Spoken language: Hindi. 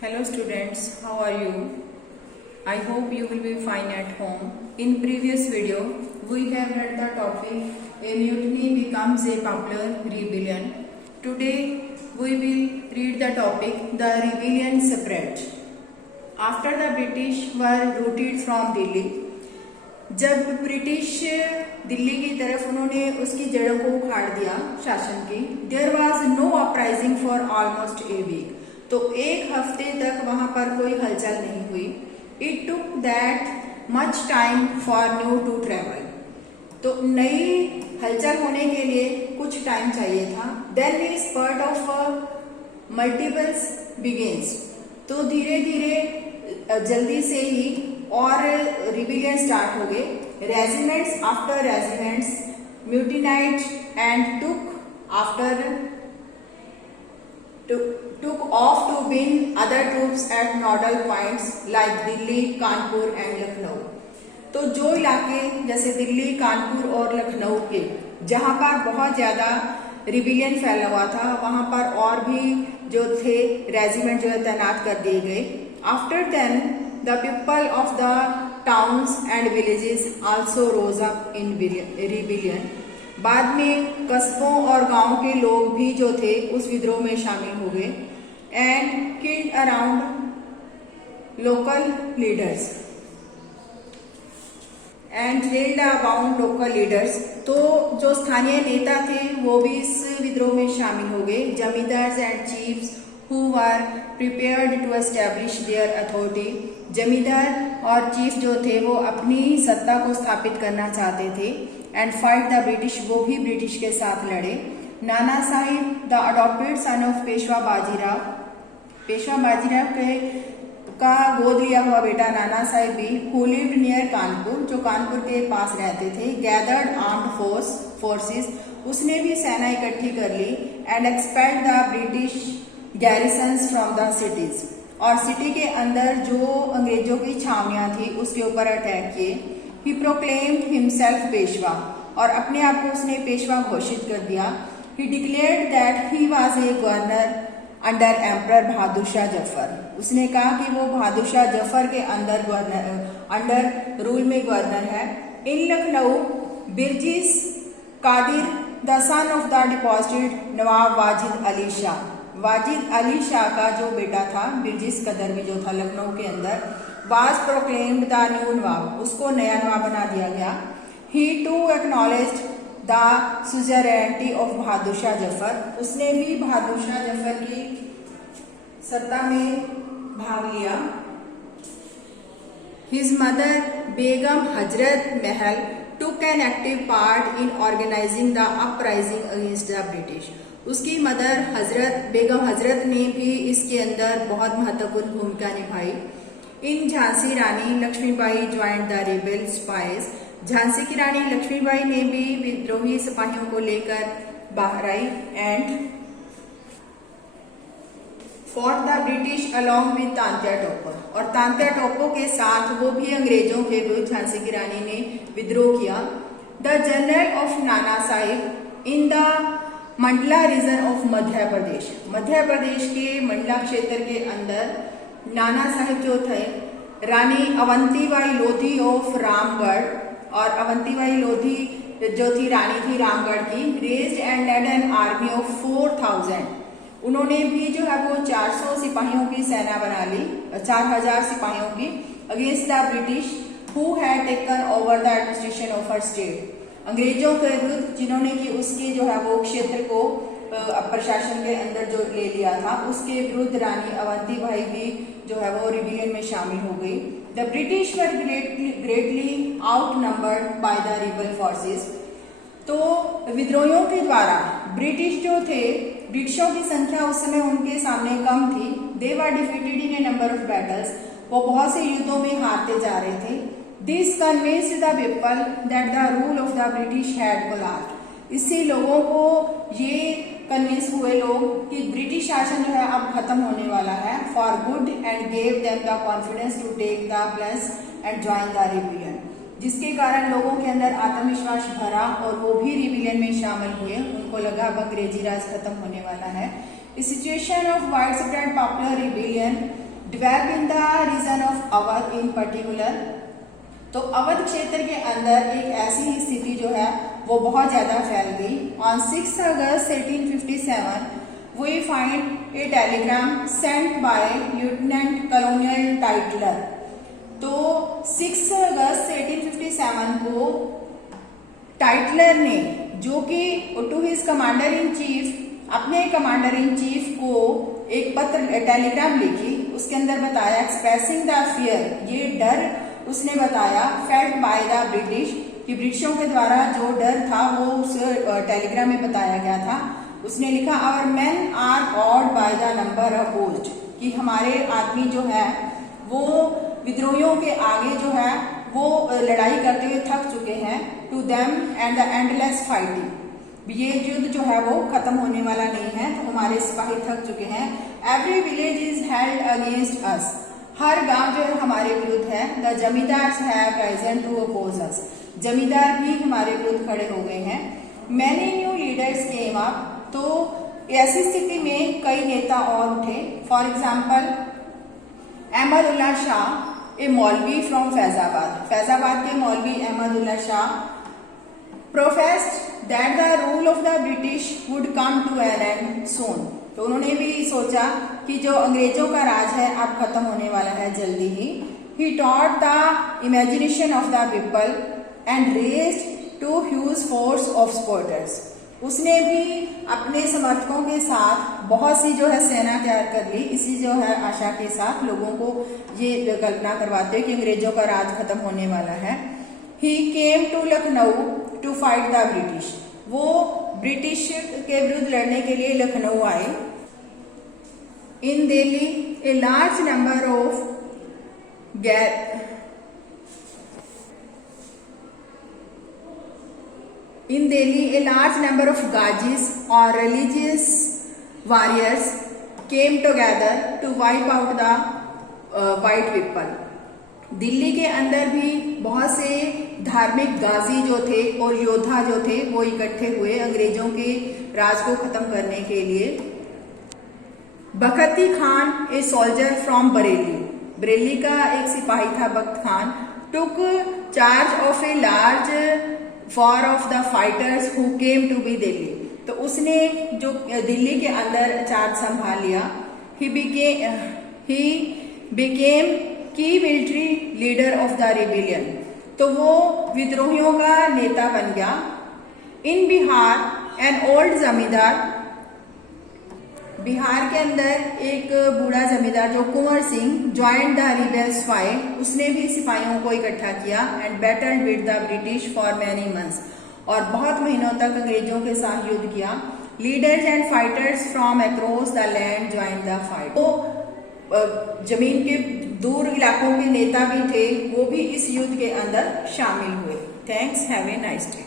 Hello students, how are you? I hope you will be fine at home. In previous video, we have read the topic A Mutiny Becomes a Popular Rebellion. Today, we will read the topic The Rebellion Spread. After the British were routed from Delhi, जब ब्रिटिश दिल्ली की तरफ उन्होंने उसकी जड़ों को उखाड़ दिया शासन की, there was no uprising for almost a week, तो एक हफ्ते तक वहां पर कोई हलचल नहीं हुई. It took that much time for new to travel, तो नई हलचल होने के लिए कुछ टाइम चाहिए था. Then the spurt of multiples begins, तो धीरे धीरे जल्दी से ही और रिबिलियन स्टार्ट हो गए. Regiments after regiments mutinied and took off to win other troops at nodal points like Delhi, Kanpur and Lucknow. तो जो इलाके जैसे दिल्ली, कानपुर और लखनऊ के जहां पर बहुत ज्यादा रिबिलियन फैला हुआ था, वहां पर और भी जो थे रेजिमेंट जो है तैनात कर दिए गए. After then the people of the towns and villages also rose up in rebellion. बाद में कस्बों और गांवों के लोग भी जो थे उस विद्रोह में शामिल हो गए. And killed around local leaders and jailed about local leaders. तो जो स्थानीय नेता थे वो भी इस विद्रोह में शामिल हो गए. Zamindars and chiefs who were prepared to establish their authority. जमींदार और चीफ जो थे वो अपनी सत्ता को स्थापित करना चाहते थे. एंड फाइट द ब्रिटिश, वो भी ब्रिटिश के साथ लड़े. Nana Sahib the adopted son of Peshwa Bajirao, Peshwa Bajirao का गोद लिया हुआ बेटा नाना साहिब भी, who lived near कानपुर, जो कानपुर के पास रहते थे. गैदर्ड आर्म्ड फोर्सेस, उसने भी सेना इकट्ठी कर ली. And expelled the British garrisons from the cities, और सिटी के अंदर जो अंग्रेजों की छावनियां थी उसके ऊपर अटैक किए. ही प्रोक्लेम्ड हिमसेल्फ पेशवा, और अपने आप को उसने पेशवा घोषित कर दिया. He declared that he was a governor under emperor Bahadur Shah Zafar, उसने कहा कि वो बहादुर शाह जफर के अंडर रूल में गवर्नर है. In Lucknow Birjis Qadir the son of the deposited nawab Wajid Ali Shah, Wajid Ali Shah का जो बेटा था बिरजिस कदरवी जो था लखनऊ के अंदर, was proclaimed the new nawab, उसको नया नवाब बना दिया गया. He too acknowledged the suzerainty of Bahadur Shah Zafar, उसने भी बहादुर शाह जफर की सत्ता में भाग लिया. His mother Begum Hazrat Mahal took an active part in organizing the uprising against the British. उसकी मदर बेगम हजरत ने भी इसके अंदर बहुत महत्वपूर्ण भूमिका निभाई. In Jhansi Rani Lakshmibai joined the rebel sepoys, Jhansi की रानी लक्ष्मीबाई ने भी विद्रोही सिपाहियों को लेकर बाहर आई. And fought the British along with Tantya Tope, और तांत्या टोपो के साथ वो भी अंग्रेजों के विरुद्ध झांसी की रानी ने विद्रोह किया. The general of Nana Sahib in the Mandla region of Madhya Pradesh, Madhya Pradesh के मंडला क्षेत्र के अंदर नाना साहिब जो थे, रानी अवंतीबाई लोधी ऑफ रामगढ़, और अवंतीबाई लोधी जो थी रानी थी रामगढ़ की, raised and led an army of 4000, उन्होंने भी जो है वो 400 सिपाहियों की सेना बना ली, 4000 सिपाहियों की, against the British who had taken over the administration of her state, अंग्रेजों के विरुद्ध जिन्होंने कि उसके जो है वो क्षेत्र को प्रशासन के अंदर जो ले लिया था, उसके विरुद्ध रानी अवंतीबाई भी जो है वो रिबिलियन में शामिल हो गई. The British were greatly out numbered by the rebel forces, तो विद्रोहियों के द्वारा ब्रिटिश जो थे, ब्रिटिशों की संख्या उस समय उनके सामने कम थी. They were defeated in a number of battles, वो बहुत से युद्धों में हारते जा रहे थे. This convinced the people that the rule of the British had collapsed, इससे लोगों को ये कन्विंस हुए लोग कि ब्रिटिश शासन जो है अब खत्म होने वाला है for good, and gave them the confidence to take the place and join the rebellion, जिसके कारण लोगों के अंदर आत्मविश्वास भरा और वो भी रिबिलियन में शामिल हुए. उनको लगा अब अंग्रेजी राज खत्म होने वाला है. A situation of widespread popular rebellion developed in the region of Awadh in particular. तो अवध क्षेत्र के अंदर एक ऐसी स्थिति जो है वो बहुत ज्यादा फैल गई। On 6 August 1857 we find a telegram sent by Lieutenant Colonel Tytler। तो 6 अगस्त 1857 को टाइटलर ने, जो कि to his commander in chief, अपने कमांडर इन चीफ को एक पत्र टेलीग्राम लिखी। उसके अंदर बताया एक्सप्रेसिंग द फियर, ये डर उसने बताया फेल्ट बाय द ब्रिटिश, कि ब्रिटिशों के द्वारा जो डर था वो उस टेलीग्राम में बताया गया था। उसने लिखा our men are odd by the number opposed, कि हमारे आदमी जो है वो विद्रोहियों के आगे जो है वो लड़ाई करते हुए थक चुके हैं। To them and the endless fighting, ये युद्ध जो है वो खत्म होने वाला नहीं है, तो हमारे सिपाही थक चुके हैं। Every village is held against us, हर गांव जो है हमारे विरुद्ध है। The zamindar have risen to oppose us, जमींदार भी हमारे विरुद्ध खड़े हो गए हैं। Many new leaders came up, तो ऐसी स्थिति में कई नेता और उठे। For example Ahmadullah Shah, a maulvi from Faizabad, Faizabad के मौलवी Ahmadullah Shah professed that the rule of the British would come to an and soon, तो उन्होंने भी सोचा कि जो अंग्रेजों का राज है अब खत्म होने वाला है जल्दी ही। He caught the imagination of the people and raised to huge force of supporters, उसने भी अपने समर्थकों के साथ बहुत सी जो है सेना तैयार कर ली, इसी जो है आशा के साथ लोगों को ये कल्पना करवाते हुए कि अंग्रेजों का राज खत्म होने वाला है। He came to Lucknow to fight the British, वो ब्रिटिश के विरुद्ध लड़ने के लिए लखनऊ आए। In Delhi a large number of In Delhi, a large number of Gazis or religious warriors came together to wipe out the white people. Delhi के अंदर भी बहुत से धार्मिक गाजी जो थे और योद्धा जो थे वो इकट्ठे हुए अंग्रेजों के राज को खत्म करने के लिए। Bakhti Khan, a soldier from Bareilly, Bareilly का एक सिपाही था Bakht Khan, took charge of a large for of the fighters who came to be Delhi, तो उसने जो दिल्ली के अंदर चार्ज संभाल लिया। ही बिकेम की military leader of the rebellion, तो वो विद्रोहियों का नेता बन गया। इन बिहार एन ओल्ड जमींदार, बिहार के अंदर एक बूढ़ा जमींदार जो Kunwar Singh joined the rebels fight, उसने भी सिपाहियों को इकट्ठा किया and battled with the British for many months, और बहुत महीनों तक अंग्रेजों के साथ युद्ध किया। Leaders and fighters from across the land join the fight, तो जमीन के दूर इलाकों के नेता भी थे, वो भी इस युद्ध के अंदर शामिल हुए। Thanks, have a nice day.